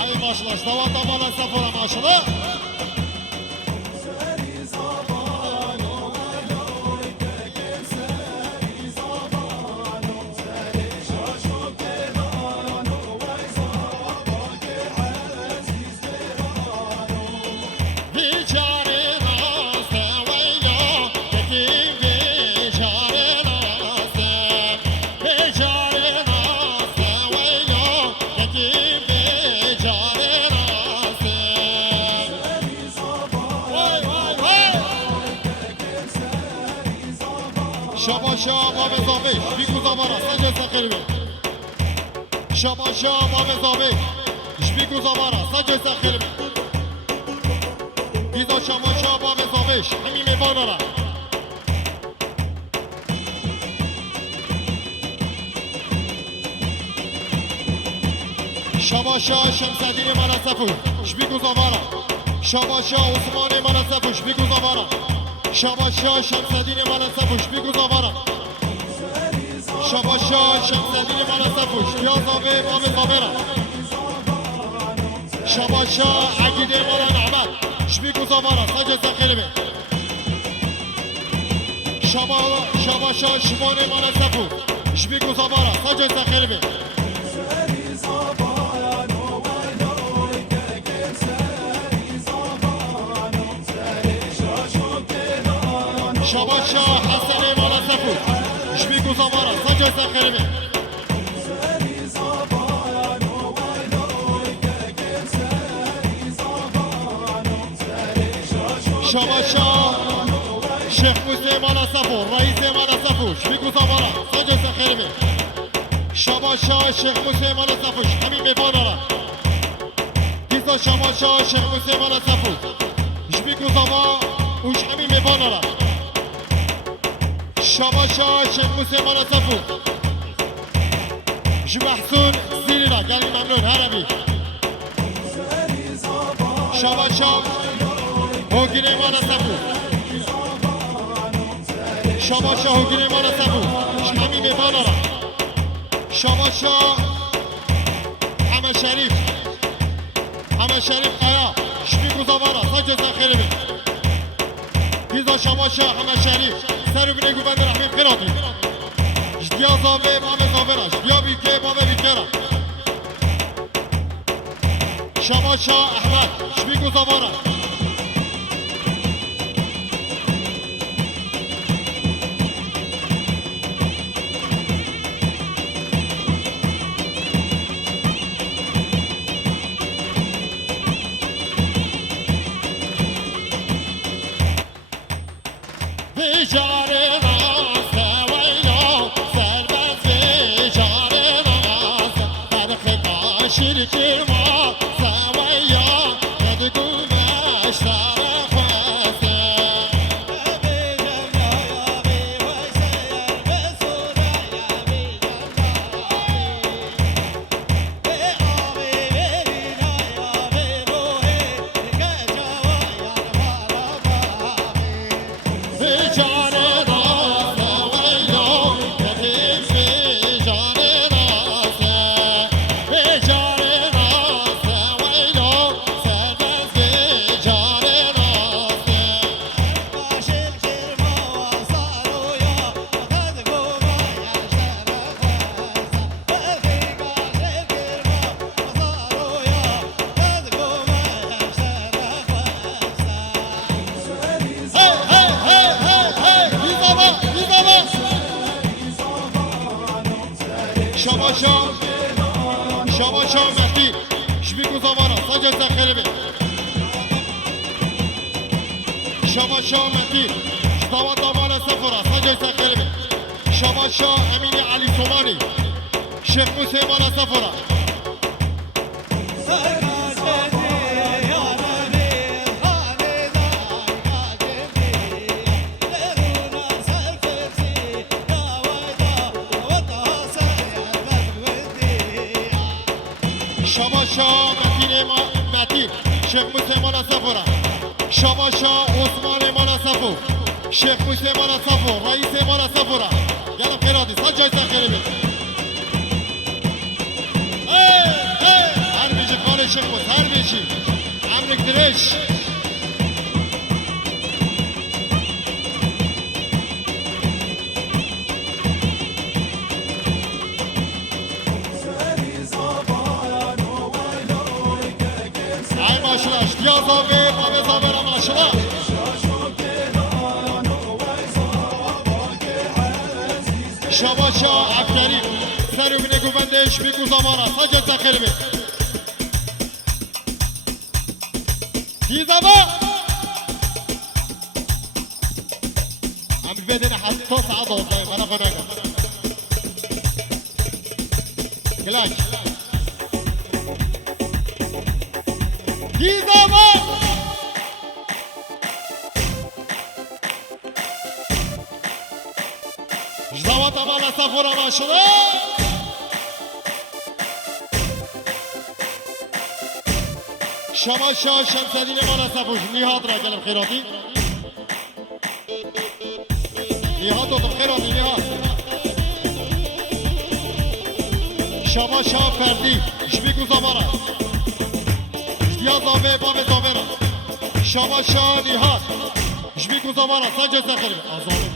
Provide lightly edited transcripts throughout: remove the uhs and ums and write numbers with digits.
Ay maşallah, davat davalar safora maşallah. Şabaşa Mame Zabe, Şbiku Zavara, Sence Sakirbi. Şabaşa Mame Zabe, Şbiku Zavara, Sence Sakirbi. Giza Şabaşa Mame Zabe, Hemi Mevanara. Şabaşa Şemseddin Manasefu, Şbiku Zavara. Şabaşa Osmani Manasefu, Şbiku Zavara. Şabaşa Şemseddin Manasefu, Şbiku Zavara. Şabaşa Şemseddin Manasefu, Şbiya Zabe, Mame Zavera. Şabaşa Agide Malan Ahmet, Şbiku Zavara, Sence Sakirbi. Şabaşa Şimane Manasefu, Şbiku Zavara, Sence Sakirbi. Şabaşa Hasan Manasefu, Şbiku Zavara, Sence Sakirbi. Şabaşa Şeyh Musa Manasefu, Reis Manasefu, Şbiku Zavara, Sence Sakirbi. Şabaşa Şeyh Musa Manasefu, Hemi Mevanara. Giza Şabaşa Şeyh Musa Manasefu, Şbiku Zavara, Uş Hemi Mevanara. Şabaşa Şeyh Musa Manasefu, Jmahsun Zilila, Gali Memnun Harabi. Şabaşa Hogine Manasefu, Şabaşa Hogine Manasefu, Şhami Mevanara. Şabaşa Hame Şerif, Hame Şerif Aya, Şbiku Zavara, Sence Sakirbi. Giza Şabaşa Hame Şerif, Serubine Güvende Rahmin Kırati. Jdiya Zabe Mame Zavera, Jdiya Bike Mame Bikera. Şabaşa Ahmet, Şbiku Zavara. Vicarına seveylo, serbest vicarına. Terkika şirkirma seveylo, yedikü meştere feste. Şabaşa Mehdi, Şbiku Zavara, Sence Sakirbi. Şabaşa Mehdi, Davat Davana Safora, Sence Sakirbi. Şabaşa Emine Ali Somani, Şeyh Musa Manasefu. Şabaşa Metin, Şeyh Musa Manasefu. Şabaşa Osman Manasefu, Şeyh Musa Manasefu, Reis Manasefu. Gelin Kıradi, Sence Sakirbi. Hey, hey, her bir امر شیخ سر بیشی امرک درش ای ماشاءالله اشتیا زاوی بابه زاوی ماشاءالله شباشا عبدالي سرو من گوبندش بگو زمانه سجد زخیلمی دیزابا هم بدن حتی ساعت آزای من قناگم گلاش دیزابا جدوات اول سفورا ماشاءالله شما شاه شمسدین مال سفوش نیهاد را گلم خیراتی نیهاد دادم خیراتی نیهاد شما شاه فردی شبی گوزامارا اشتیا زاوه باب زاوه را شما شاه نیهاد شبی گوزامارا سجد زخیرم آزاده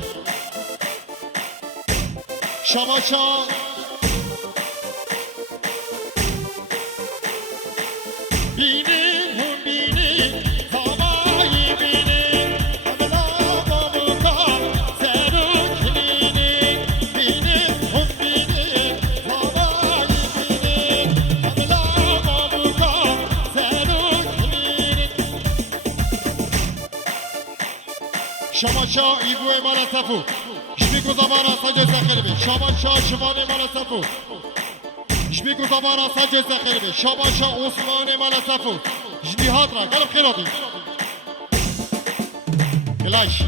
شما شاه بینیم هم بینیم زمایی بینیم هملا بابوکان سرو کلینیم بینیم هم بینیم زمایی بینیم هملا بابوکان سرو کلینیم شما شاه ایگوه مالا سفو شبیگو زمانا سجد زخیرمی شما شاه شمانه مالا سفو شبیگو زمانا سجد زخیرمی شما شاه عثمانه مالا سفو جنیهات را گلم خیراتی گلاش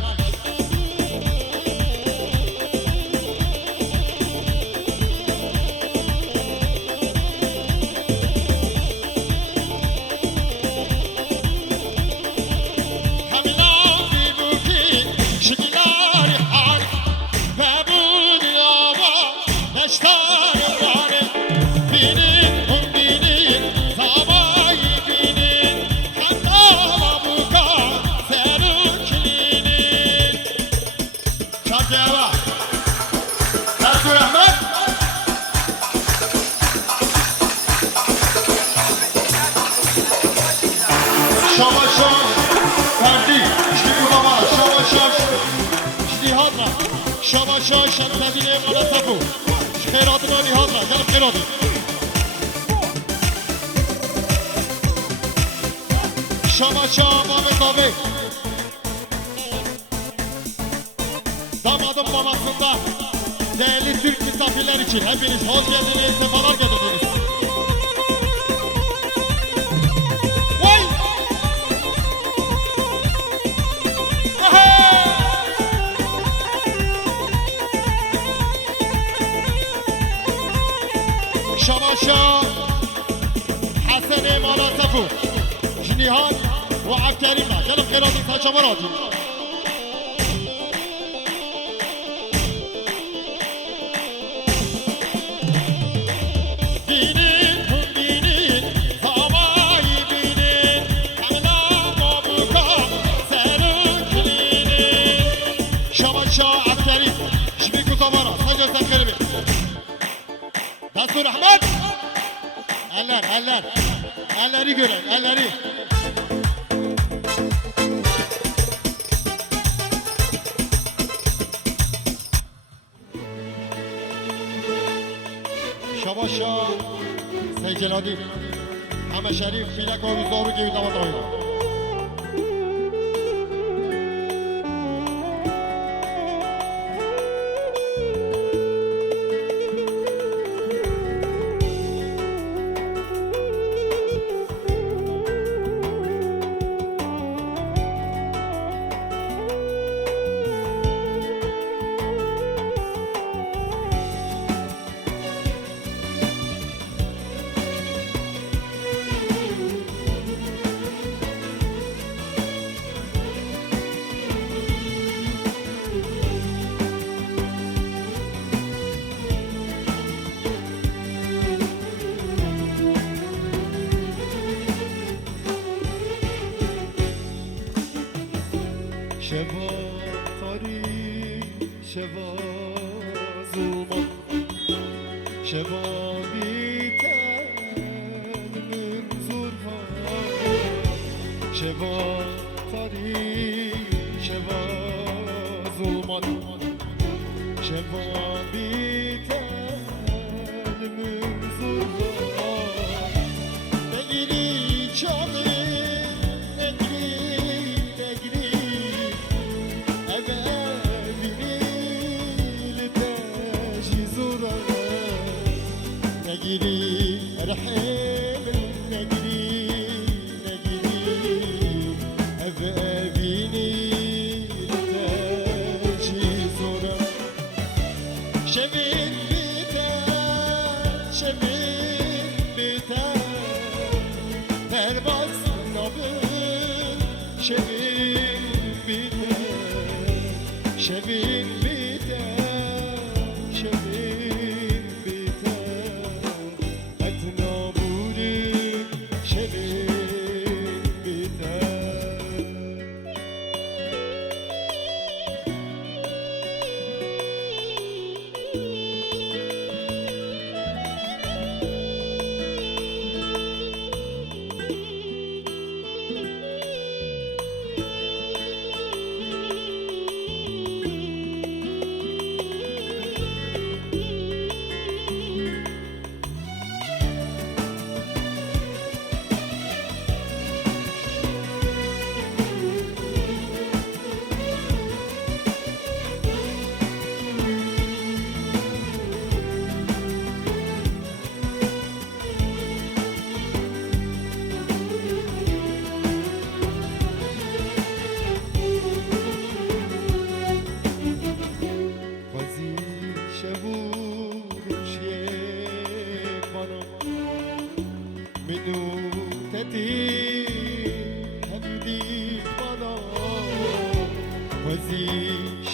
شما شاه شمسدین مال سفو خیرات را نیهاد را گلم خیراتی شما شاه باب زاوی damadım babasında değerli Türk misafirler için hepiniz hoş geldiniz, sefalar getirdiniz. Vay! شماشا حسن مالا سفو جنيهان وعبتارينا قلب خيراتي تاجمراتي Dastur Ahmet elleri gören elleri Şabaşa Seyceladi Hame Şerif Filek Oğuzları gibi damat oyunu شبا تاری شبا ظلمت شبا بیتن منظورها شبا تاری شبا ظلمت شبا بیتن منظورها نگیری چاقی نجري رحيم نجري نجري أبابيني لتاجي زورا شبين بيتا شبين بيتا ترباس نابن شبين بيتا شبين بيتا شبين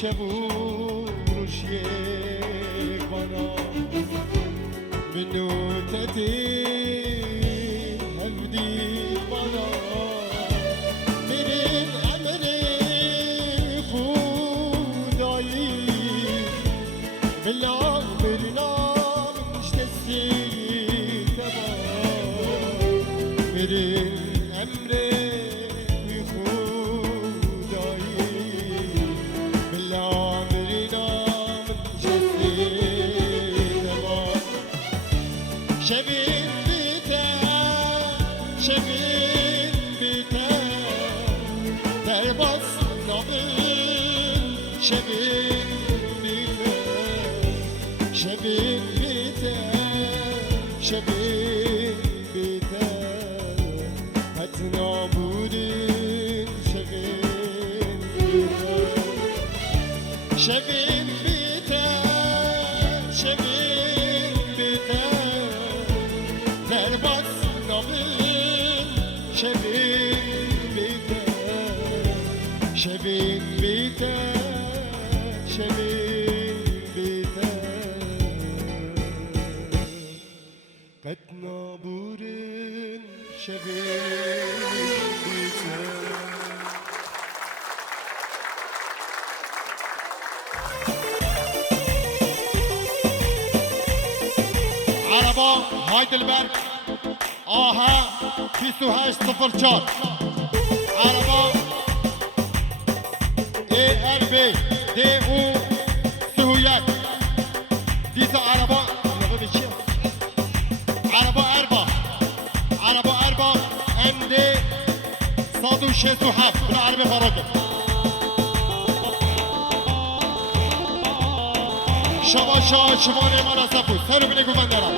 شبورش یک بنا منو تدی هفدی بنا میرین امر خدایی بلا برنام نشتسی تبا میرین امر شبين بيتا شبين بيتا تربص نابين شبين بيتا شبين بيتا شبين بيتا هتنا بودين شبين بيتا شبين بيتا شبين بيتا تربص نابين شبين بيتا شبين بيتا شبين بيتا قد نابورين شبين بيتا عربا هایدلبرگ آها 2804 عربا ARB DU سهویت دیتا عربا عربا اربا MD 167 بنا عربی خراکه شما شاه شما نیمان از نفوز سرو بینه گومن دارم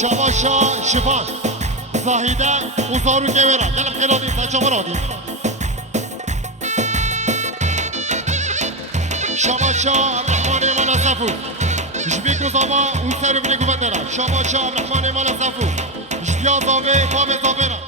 شباشا شفان زاهیده وزارو گویره دلم خیلی سجامه را دید شباشا صفو جبيكو زابا وسارو بني قبندرة شابا شاه الرحمن مال صفو جديا زابي بابي زابيرا